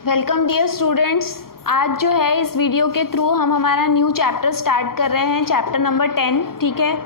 Welcome dear students. आज जो है इस वीडियो के थ्रू हम हमारा न्यू चैप्टर स्टार्ट कर रहे हैं, चैप्टर नंबर 10। ठीक है,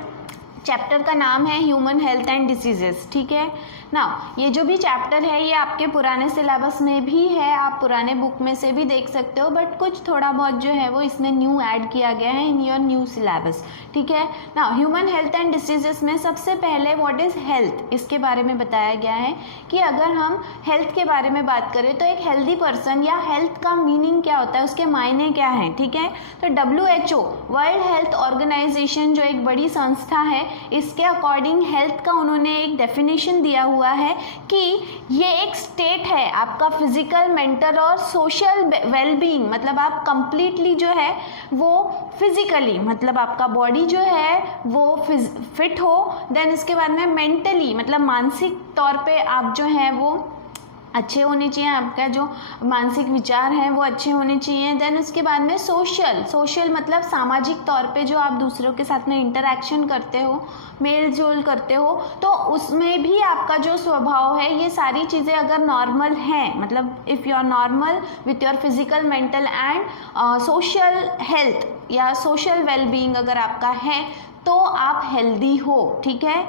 चैप्टर का नाम है ह्यूमन हेल्थ एंड डिसीजेस। ठीक है ना, ये जो भी चैप्टर है ये आपके पुराने सिलेबस में भी है, आप पुराने बुक में से भी देख सकते हो, बट कुछ थोड़ा बहुत जो है वो इसमें न्यू ऐड किया गया है इन योर न्यू सिलेबस। ठीक है ना, ह्यूमन हेल्थ एंड डिसीजेस में सबसे पहले व्हाट इज़ हेल्थ, इसके बारे में बताया गया है कि अगर हम हेल्थ के बारे में बात करें तो एक हेल्दी पर्सन या हेल्थ का मीनिंग क्या होता है, उसके मायने क्या हैं। ठीक है, तो WHO वर्ल्ड हेल्थ ऑर्गेनाइजेशन जो एक बड़ी संस्था है, इसके अकॉर्डिंग हेल्थ का उन्होंने एक डेफिनेशन दिया हुआ है कि ये एक स्टेट है आपका फिजिकल, मेंटल और सोशल वेलबींग। मतलब आप कंप्लीटली जो है वो फिजिकली, मतलब आपका बॉडी जो है वो फिट हो, देन इसके बाद में मेंटली मतलब मानसिक तौर पे आप जो है वो अच्छे होने चाहिए, आपका जो मानसिक विचार हैं वो अच्छे होने चाहिए। देन उसके बाद में सोशल मतलब सामाजिक तौर पे जो आप दूसरों के साथ में इंटरेक्शन करते हो, मेल जोल करते हो, तो उसमें भी आपका जो स्वभाव है ये सारी चीज़ें अगर नॉर्मल हैं, मतलब if you are normal with your physical, mental and social health या सोशल वेलबींग अगर आपका है तो आप हेल्दी हो। ठीक है,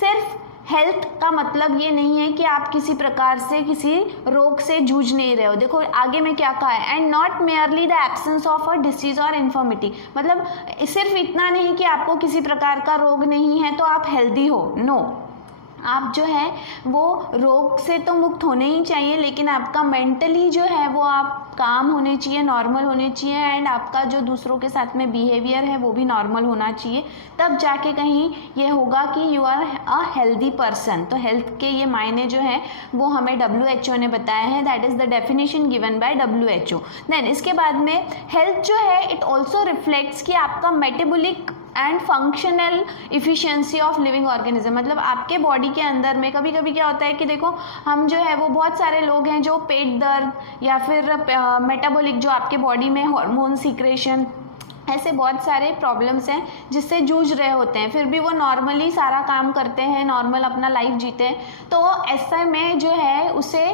सिर्फ हेल्थ का मतलब ये नहीं है कि आप किसी प्रकार से किसी रोग से जूझ नहीं रहे हो। देखो आगे में क्या कहा है, and not merely the absence of a disease और इन्फॉर्मिटी। मतलब सिर्फ इतना नहीं कि आपको किसी प्रकार का रोग नहीं है तो आप हेल्दी हो, नो। आप जो है वो रोग से तो मुक्त होने ही चाहिए, लेकिन आपका मेंटली जो है वो आप काम होने चाहिए, नॉर्मल होने चाहिए, एंड आपका जो दूसरों के साथ में बिहेवियर है वो भी नॉर्मल होना चाहिए। तब जाके कहीं ये होगा कि you are a healthy person. तो हेल्थ के ये मायने जो है वो हमें WHO ने बताया है, that is the definition given by WHO। Then इसके बाद में हेल्थ जो है इट ऑल्सो रिफ्लेक्ट्स कि आपका metabolic and functional efficiency of living organism. मतलब आपके बॉडी के अंदर में कभी कभी क्या होता है कि देखो हम जो है वो बहुत सारे लोग हैं जो पेट दर्द या फिर मेटाबॉलिक जो आपके बॉडी में हार्मोन सीक्रेशन, ऐसे बहुत सारे प्रॉब्लम्स हैं जिससे जूझ रहे होते हैं, फिर भी वो नॉर्मली सारा काम करते हैं, नॉर्मल अपना लाइफ जीते हैं। तो ऐसे में जो है उसे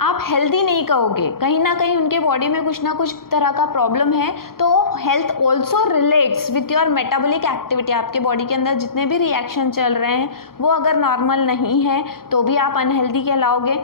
आप हेल्दी नहीं कहोगे, कहीं ना कहीं उनके बॉडी में कुछ ना कुछ तरह का प्रॉब्लम है। तो health also relates with your metabolic activity. आपके बॉडी के अंदर जितने भी रिएक्शन चल रहे हैं वो अगर नॉर्मल नहीं है तो भी आप अनहेल्दी कहलाओगे।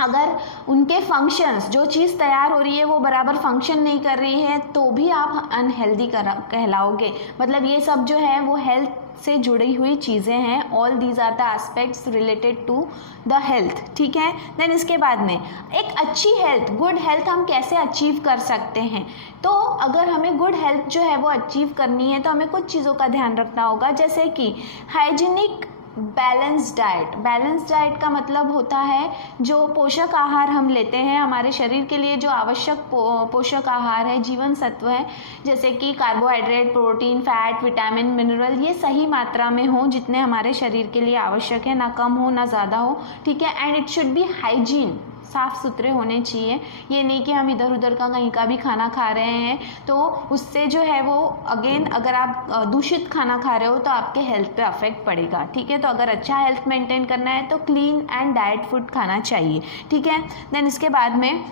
अगर उनके फंक्शंस, जो चीज़ तैयार हो रही है वो बराबर फंक्शन नहीं कर रही है तो भी आप अनहेल्दी कहलाओगे। मतलब ये सब जो है वो हेल्थ से जुड़ी हुई चीज़ें हैं। All these are the aspects related to the health. ठीक है, देन इसके बाद में एक अच्छी हेल्थ, गुड हेल्थ हम कैसे अचीव कर सकते हैं। तो अगर हमें गुड हेल्थ जो है वो अचीव करनी है तो हमें कुछ चीज़ों का ध्यान रखना होगा, जैसे कि hygienic balance diet. Balance diet का मतलब होता है जो पोषक आहार हम लेते हैं, हमारे शरीर के लिए जो आवश्यक पोषक आहार है, जीवन सत्व है, जैसे कि carbohydrate, protein, fat, vitamin, mineral, ये सही मात्रा में हो जितने हमारे शरीर के लिए आवश्यक है, ना कम हो ना ज़्यादा हो। ठीक है, and it should be hygiene, साफ़ सुथरे होने चाहिए। ये नहीं कि हम इधर उधर का कहीं का भी खाना खा रहे हैं तो उससे जो है वो अगेन अगर आप दूषित खाना खा रहे हो तो आपके हेल्थ पे अफेक्ट पड़ेगा। ठीक है, तो अगर अच्छा हेल्थ मेंटेन करना है तो क्लीन एंड डाइट फूड खाना चाहिए। ठीक है, देन इसके बाद में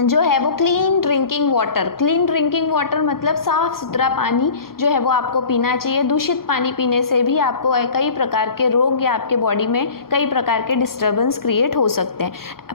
जो है वो clean drinking water. Clean drinking water मतलब साफ़ सुथरा पानी जो है वो आपको पीना चाहिए। दूषित पानी पीने से भी आपको कई प्रकार के रोग या आपके बॉडी में कई प्रकार के डिस्टर्बेंस क्रिएट हो सकते हैं।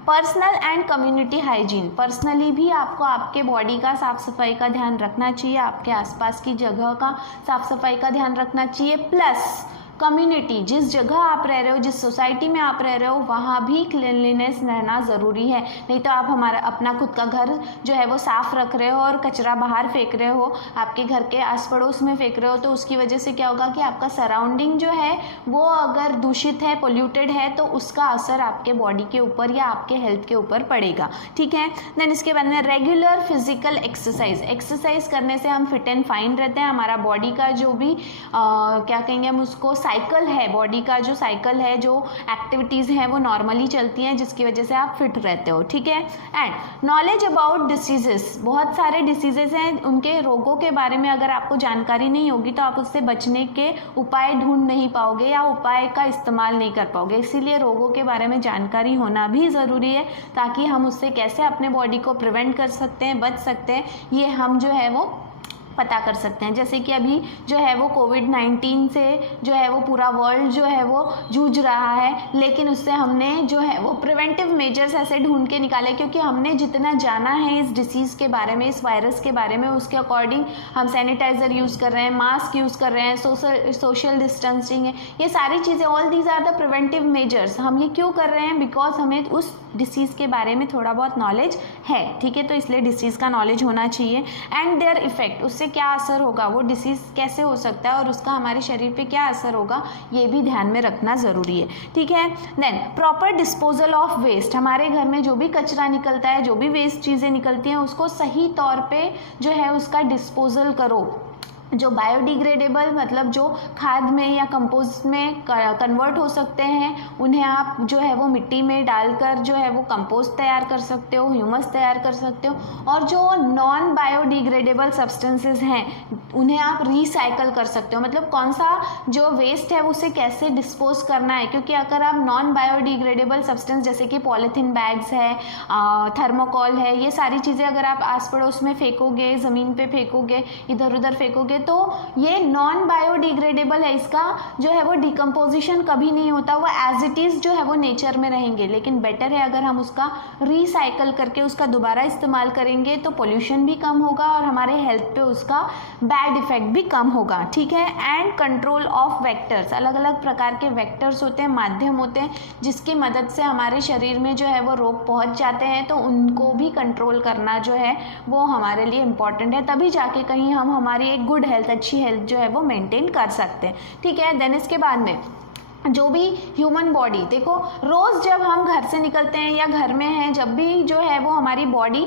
Personal and community hygiene, personally भी आपको आपके बॉडी का साफ़ सफाई का ध्यान रखना चाहिए, आपके आसपास की जगह का साफ़ सफाई का ध्यान रखना चाहिए। प्लस कम्युनिटी, जिस जगह आप रह रहे हो, जिस सोसाइटी में आप रह रहे हो वहाँ भी क्लीनलीनेस रहना ज़रूरी है। नहीं तो आप हमारा अपना खुद का घर जो है वो साफ़ रख रहे हो और कचरा बाहर फेंक रहे हो, आपके घर के आस पड़ोस में फेंक रहे हो, तो उसकी वजह से क्या होगा कि आपका सराउंडिंग जो है वो अगर दूषित है, पोल्यूटेड है, तो उसका असर आपके बॉडी के ऊपर या आपके हेल्थ के ऊपर पड़ेगा। ठीक है, देन इसके बाद में रेगुलर फिजिकल एक्सरसाइज। एक्सरसाइज करने से हम फिट एंड फाइन रहते हैं, हमारा बॉडी का जो भी क्या कहेंगे हम उसको साइकिल है, बॉडी का जो साइकिल है, जो एक्टिविटीज़ हैं वो नॉर्मली चलती हैं, जिसकी वजह से आप फिट रहते हो, ठीक है। एंड नॉलेज अबाउट डिसीजेस, बहुत सारे डिसीजेस हैं, उनके रोगों के बारे में अगर आपको जानकारी नहीं होगी तो आप उससे बचने के उपाय ढूंढ नहीं पाओगे या उपाय का इस्तेमाल नहीं कर पाओगे। इसीलिए रोगों के बारे में जानकारी होना भी ज़रूरी है, ताकि हम उससे कैसे अपने बॉडी को प्रिवेंट कर सकते हैं, बच सकते हैं, ये हम जो है वो पता कर सकते हैं। जैसे कि अभी जो है वो कोविड-19 से जो है वो पूरा वर्ल्ड जो है वो जूझ रहा है, लेकिन उससे हमने जो है वो प्रिवेंटिव मेजर्स ऐसे ढूंढ के निकाले, क्योंकि हमने जितना जाना है इस डिसीज़ के बारे में, इस वायरस के बारे में, उसके अकॉर्डिंग हम सैनिटाइज़र यूज़ कर रहे हैं, मास्क यूज़ कर रहे हैं, सोशल डिस्टेंसिंग है, ये सारी चीज़ें, all these are the preventive measures. हम ये क्यों कर रहे हैं? बिकॉज हमें उस डिसीज़ के बारे में थोड़ा बहुत नॉलेज है, ठीक है, तो इसलिए डिसीज़ का नॉलेज होना चाहिए। एंड देयर इफेक्ट, उससे क्या असर होगा, वो डिसीज़ कैसे हो सकता है और उसका हमारे शरीर पे क्या असर होगा, ये भी ध्यान में रखना ज़रूरी है, ठीक है। Then proper disposal of waste, हमारे घर में जो भी कचरा निकलता है, जो भी वेस्ट चीज़ें निकलती हैं, उसको सही तौर पे जो है उसका डिस्पोजल करो। जो बायोडिग्रेडेबल मतलब जो खाद में या कंपोस्ट में कन्वर्ट हो सकते हैं, उन्हें आप जो है वो मिट्टी में डालकर जो है वो कंपोस्ट तैयार कर सकते हो, ह्यूमस तैयार कर सकते हो। और जो नॉन बायोडिग्रेडेबल सब्सटेंसेस हैं उन्हें आप रिसाइकल कर सकते हो। मतलब कौन सा जो वेस्ट है उसे कैसे डिस्पोज करना है, क्योंकि अगर आप नॉन बायोडिग्रेडेबल सब्सटेंस जैसे कि पॉलीथीन बैग्स है, थर्मोकॉल है, ये सारी चीज़ें अगर आप आस पड़ोस में फेंकोगे, ज़मीन पे फेंकोगे, इधर उधर फेंकोगे, तो ये नॉन बायोडिग्रेडेबल है, इसका जो है वो डिकम्पोजिशन कभी नहीं होता, वो एज इट इज़ जो है वो नेचर में रहेंगे। लेकिन बेटर है अगर हम उसका रिसाइकल करके उसका दोबारा इस्तेमाल करेंगे, तो पोल्यूशन भी कम होगा और हमारे हेल्थ पे उसका बैड इफेक्ट भी कम होगा, ठीक है। एंड कंट्रोल ऑफ वेक्टर्स, अलग अलग प्रकार के वेक्टर्स होते हैं, माध्यम होते हैं, जिसकी मदद से हमारे शरीर में जो है वो रोग पहुंच जाते हैं, तो उनको भी कंट्रोल करना जो है वो हमारे लिए इम्पॉर्टेंट है, तभी जाके कहीं हम हमारी एक गुड हेल्थ, अच्छी हेल्थ जो है वो मेंटेन कर सकते हैं, ठीक है। देन इसके बाद में जो भी ह्यूमन बॉडी, देखो रोज़ जब हम घर से निकलते हैं या घर में हैं, जब भी जो है वो हमारी बॉडी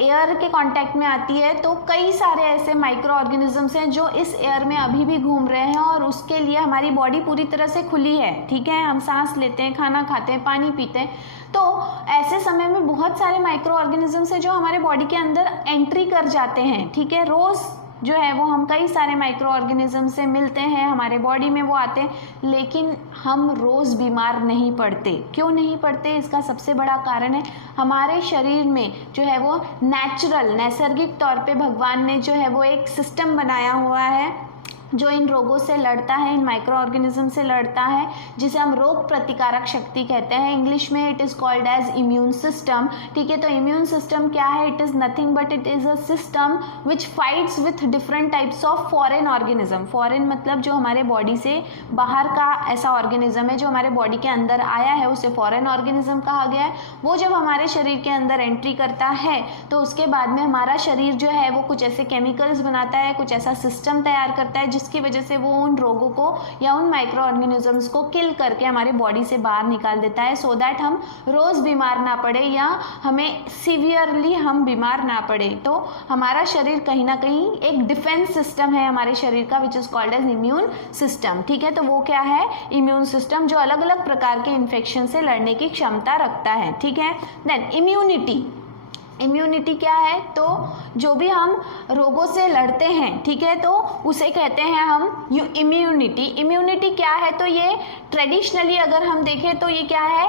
एयर के कांटेक्ट में आती है, तो कई सारे ऐसे माइक्रो ऑर्गेनिजम्स हैं जो इस एयर में अभी भी घूम रहे हैं, और उसके लिए हमारी बॉडी पूरी तरह से खुली है, ठीक है। हम सांस लेते हैं, खाना खाते हैं, पानी पीते हैं, तो ऐसे समय में बहुत सारे माइक्रो ऑर्गेनिजम्स हैं जो हमारे बॉडी के अंदर एंट्री कर जाते हैं, ठीक है। रोज़ जो है वो हम कई सारे माइक्रो ऑर्गेनिज्म से मिलते हैं, हमारे बॉडी में वो आते हैं, लेकिन हम रोज़ बीमार नहीं पड़ते। क्यों नहीं पड़ते? इसका सबसे बड़ा कारण है हमारे शरीर में जो है वो नैसर्गिक तौर पे भगवान ने जो है वो एक सिस्टम बनाया हुआ है जो इन रोगों से लड़ता है, इन माइक्रो ऑर्गेनिज्म से लड़ता है, जिसे हम रोग प्रतिकारक शक्ति कहते हैं। इंग्लिश में it is called as immune system, ठीक है। तो इम्यून सिस्टम क्या है? It is nothing but it is a system which fights with different types of foreign organism. Foreign मतलब जो हमारे बॉडी से बाहर का ऐसा ऑर्गेनिज्म है जो हमारे बॉडी के अंदर आया है, उसे फॉरेन ऑर्गेनिज्म कहा गया है। वो जब हमारे शरीर के अंदर एंट्री करता है तो उसके बाद में हमारा शरीर जो है वो कुछ ऐसे केमिकल्स बनाता है, कुछ ऐसा सिस्टम तैयार करता है जिसकी वजह से वो उन रोगों को या उन माइक्रो ऑर्गेनिजम्स को किल करके हमारे बॉडी से बाहर निकाल देता है, सो दैट हम रोज़ बीमार ना पड़े या हमें सीवियरली हम बीमार ना पड़े। तो हमारा शरीर कहीं ना कहीं एक डिफेंस सिस्टम है हमारे शरीर का, which is called as immune system, ठीक है। तो वो क्या है? इम्यून सिस्टम, जो अलग अलग प्रकार के इन्फेक्शन से लड़ने की क्षमता रखता है, ठीक है। देन इम्यूनिटी क्या है? तो जो भी हम रोगों से लड़ते हैं, ठीक है, तो उसे कहते हैं हम इम्यूनिटी। इम्यूनिटी क्या है? तो ये ट्रेडिशनली अगर हम देखें तो ये क्या है?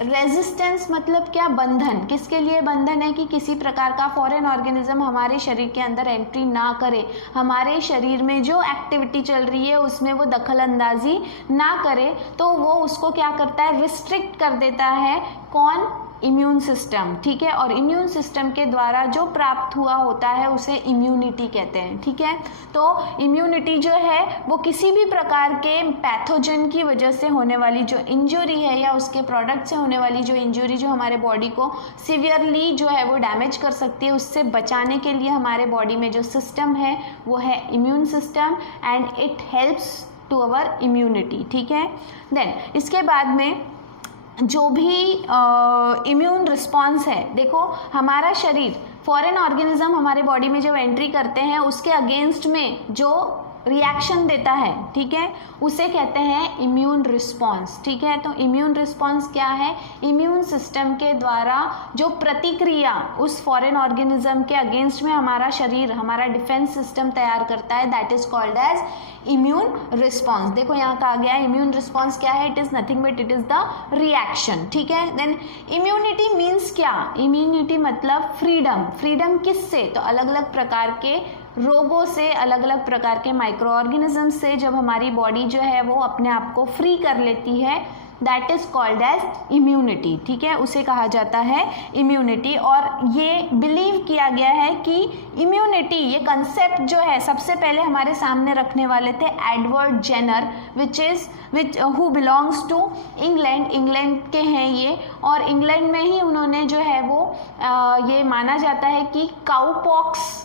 रेजिस्टेंस मतलब क्या? बंधन। किसके लिए बंधन है? कि किसी प्रकार का फॉरेन ऑर्गेनिज्म हमारे शरीर के अंदर एंट्री ना करे, हमारे शरीर में जो एक्टिविटी चल रही है उसमें वो दखल अंदाजी ना करे, तो वो उसको क्या करता है? रिस्ट्रिक्ट कर देता है। कौन? इम्यून सिस्टम, ठीक है। और इम्यून सिस्टम के द्वारा जो प्राप्त हुआ होता है उसे इम्यूनिटी कहते हैं, ठीक है। तो इम्यूनिटी जो है वो किसी भी प्रकार के पैथोजन की वजह से होने वाली जो इंजरी है या उसके प्रोडक्ट से होने वाली जो इंजरी जो हमारे बॉडी को सीवियरली जो है वो डैमेज कर सकती है, उससे बचाने के लिए हमारे बॉडी में जो सिस्टम है वो है immune system, and it helps to our immunity, ठीक है। देन इसके बाद में जो भी इम्यून रिस्पॉन्स है, देखो हमारा शरीर फॉरेन ऑर्गेनिज्म हमारे बॉडी में जब एंट्री करते हैं उसके अगेंस्ट में जो रिएक्शन देता है, ठीक है, उसे कहते हैं इम्यून रिस्पॉन्स, ठीक है। तो इम्यून रिस्पॉन्स क्या है? इम्यून सिस्टम के द्वारा जो प्रतिक्रिया उस फॉरेन ऑर्गेनिज्म के अगेंस्ट में हमारा शरीर, हमारा डिफेंस सिस्टम तैयार करता है, that is called as immune response. देखो यहाँ कहा गया है इम्यून रिस्पॉन्स क्या है? It is nothing but it is the reaction, ठीक है। देन इम्यूनिटी मीन्स क्या? इम्यूनिटी मतलब फ्रीडम। फ्रीडम किससे? तो अलग अलग प्रकार के रोगों से, अलग अलग प्रकार के माइक्रो ऑर्गेनिज्म से जब हमारी बॉडी जो है वो अपने आप को फ्री कर लेती है, that is called as immunity, ठीक है, उसे कहा जाता है इम्यूनिटी। और ये बिलीव किया गया है कि इम्यूनिटी, ये कंसेप्ट जो है सबसे पहले हमारे सामने रखने वाले थे Edward Jenner, which who belongs to England. England के हैं ये, और इंग्लैंड में ही उन्होंने जो है वो ये माना जाता है कि काउपॉक्स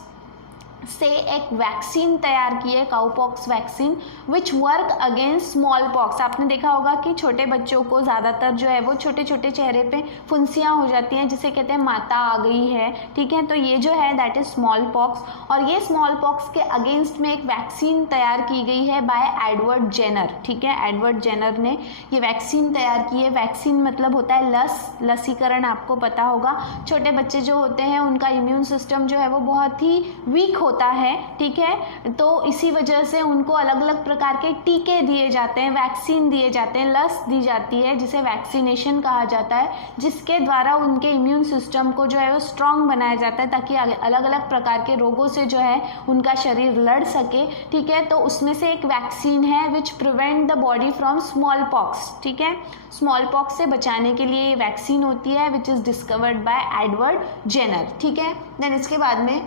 से एक वैक्सीन तैयार की है, cowpox vaccine, which work against small pox. आपने देखा होगा कि छोटे बच्चों को ज़्यादातर जो है वो छोटे छोटे चेहरे पे फुंसियाँ हो जाती हैं, जिसे कहते हैं माता आ गई है, ठीक है। तो ये जो है दैट इज स्मॉल पॉक्स, और ये स्मॉल पॉक्स के अगेंस्ट में एक वैक्सीन तैयार की गई है बाय एडवर्ड जेनर, ठीक है। एडवर्ड जेनर ने ये वैक्सीन तैयार की है। वैक्सीन मतलब होता है लसीकरण, आपको पता होगा। छोटे बच्चे जो होते हैं उनका इम्यून सिस्टम जो है वो बहुत ही वीक होता है, ठीक है। तो इसी वजह से उनको अलग अलग प्रकार के टीके दिए जाते हैं, वैक्सीन दिए जाते हैं, लस दी जाती है, जिसे वैक्सीनेशन कहा जाता है, जिसके द्वारा उनके इम्यून सिस्टम को जो है वो स्ट्रांग बनाया जाता है, ताकि अलग अलग प्रकार के रोगों से जो है उनका शरीर लड़ सके, ठीक है। तो उसमें से एक वैक्सीन है which prevent the body from small pox, ठीक है। स्मॉल पॉक्स से बचाने के लिए ये वैक्सीन होती है which is discovered by Edward Jenner, ठीक है। देन इसके बाद में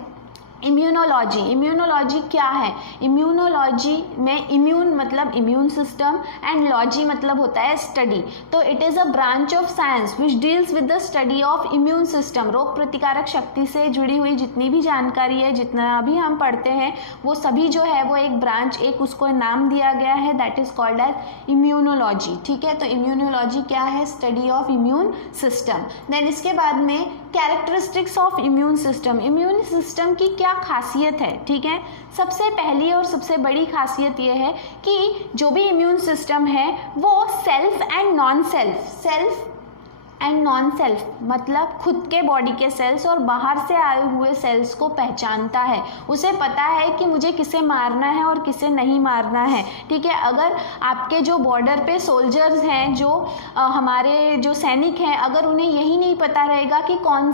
इम्यूनोलॉजी। इम्यूनोलॉजी क्या है? इम्यूनोलॉजी में इम्यून मतलब इम्यून सिस्टम एंड लॉजी मतलब होता है स्टडी। तो it is a branch of science which deals with the study of immune system. रोग प्रतिकारक शक्ति से जुड़ी हुई जितनी भी जानकारी है, जितना भी हम पढ़ते हैं, वो सभी जो है वो एक ब्रांच, एक उसको नाम दिया गया है, that is called as immunology, ठीक है। तो इम्यूनोलॉजी क्या है? Study of immune system. Then इसके बाद में characteristics of immune system. Immune system की क्या खासियत है, ठीक है। सबसे पहली और सबसे बड़ी खासियत ये है कि जो भी इम्यून सिस्टम है वो self and non self, self and non self मतलब खुद के बॉडी के सेल्स और बाहर से आए हुए सेल्स को पहचानता है। उसे पता है कि मुझे किसे मारना है और किसे नहीं मारना है, ठीक है। अगर आपके जो बॉर्डर पे सोल्जर्स हैं, जो हमारे जो सैनिक हैं, अगर उन्हें यही नहीं पता रहेगा कि कौन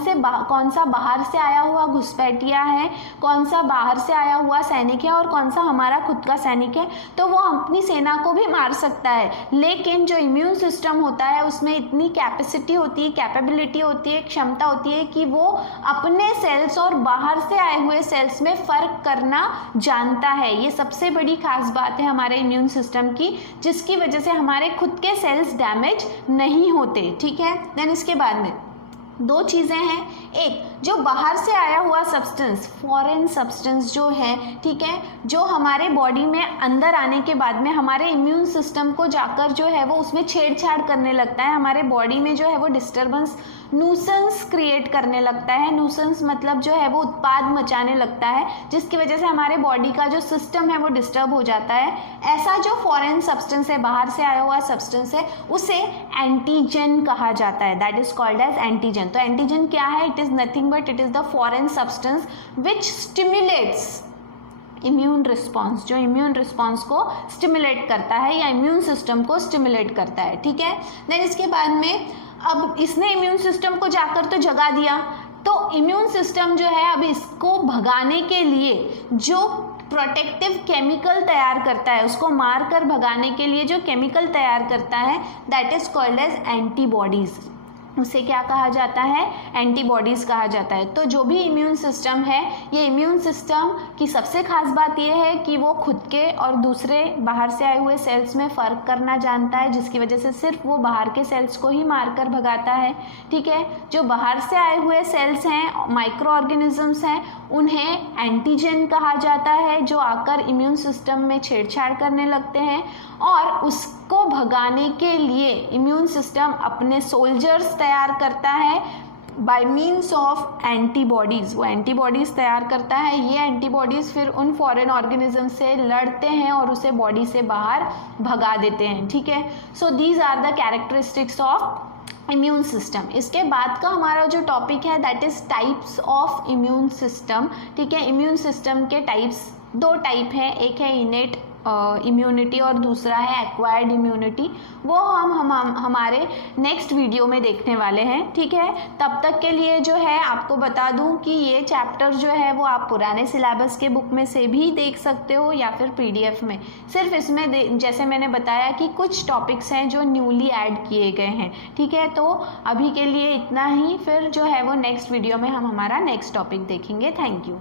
सा बाहर से आया हुआ घुसपैठिया है, कौन सा बाहर से आया हुआ सैनिक है और कौन सा हमारा खुद का सैनिक है, तो वो अपनी सेना को भी मार सकता है। लेकिन जो इम्यून सिस्टम होता है उसमें इतनी कैपेसिटी होती है, कैपेबिलिटी होती है, क्षमता होती है कि वो अपने सेल्स और बाहर से आए हुए सेल्स में फर्क करना जानता है। ये सबसे बड़ी खास बात है हमारे इम्यून सिस्टम की, जिसकी वजह से हमारे खुद के सेल्स डैमेज नहीं होते, ठीक है। देन इसके बाद में दो चीज़ें हैं, एक जो बाहर से आया हुआ सब्सटेंस, फॉरेन सब्सटेंस जो है, ठीक है, जो हमारे बॉडी में अंदर आने के बाद में हमारे इम्यून सिस्टम को जाकर जो है वो उसमें छेड़छाड़ करने लगता है, हमारे बॉडी में जो है वो डिस्टर्बेंस, न्यूसेंस क्रिएट करने लगता है। न्यूसेंस मतलब जो है वो उत्पाद मचाने लगता है, जिसकी वजह से हमारे बॉडी का जो सिस्टम है वो डिस्टर्ब हो जाता है। ऐसा जो फॉरेन सब्सटेंस है, बाहर से आया हुआ सब्सटेंस है, उसे एंटीजन कहा जाता है, that is called as antigen. तो एंटीजन क्या है? It is nothing but it is the foreign substance which stimulates immune response, जो इम्यून रिस्पॉन्स को स्टिमुलेट करता है या इम्यून सिस्टम को स्टिमुलेट करता है, ठीक है। देन इसके बाद में अब इसने इम्यून सिस्टम को जाकर तो जगा दिया, तो इम्यून सिस्टम जो है अब इसको भगाने के लिए जो प्रोटेक्टिव केमिकल तैयार करता है, उसको मार कर भगाने के लिए जो केमिकल तैयार करता है, that is called as antibodies. उसे क्या कहा जाता है? एंटीबॉडीज़ कहा जाता है। तो जो भी इम्यून सिस्टम है, ये इम्यून सिस्टम की सबसे खास बात यह है कि वो खुद के और दूसरे बाहर से आए हुए सेल्स में फ़र्क करना जानता है, जिसकी वजह से सिर्फ वो बाहर के सेल्स को ही मारकर भगाता है, ठीक है। जो बाहर से आए हुए सेल्स हैं, माइक्रो ऑर्गेनिजम्स हैं, उन्हें एंटीजन कहा जाता है, जो आकर इम्यून सिस्टम में छेड़छाड़ करने लगते हैं, और उसको भगाने के लिए इम्यून सिस्टम अपने सोल्जर्स तैयार करता है, बाय मीन्स ऑफ एंटीबॉडीज़, वो एंटीबॉडीज़ तैयार करता है। ये एंटीबॉडीज़ फिर उन फॉरेन ऑर्गेनिज्म से लड़ते हैं और उसे बॉडी से बाहर भगा देते हैं, ठीक है। So these are the characteristics of immune system. इसके बाद का हमारा जो टॉपिक है that is types of immune system, ठीक है। इम्यून सिस्टम के टाइप्स, दो टाइप हैं, एक है इनेट इम्यूनिटी और दूसरा है एक्वायर्ड इम्यूनिटी। वो हम हमारे नेक्स्ट वीडियो में देखने वाले हैं, ठीक है। तब तक के लिए जो है आपको बता दूं कि ये चैप्टर जो है वो आप पुराने सिलेबस के बुक में से भी देख सकते हो या फिर पीडीएफ में। सिर्फ इसमें जैसे मैंने बताया कि कुछ टॉपिक्स हैं जो न्यूली ऐड किए गए हैं, ठीक है। तो अभी के लिए इतना ही, फिर जो है वो नेक्स्ट वीडियो में हम हमारा नेक्स्ट टॉपिक देखेंगे। Thank you.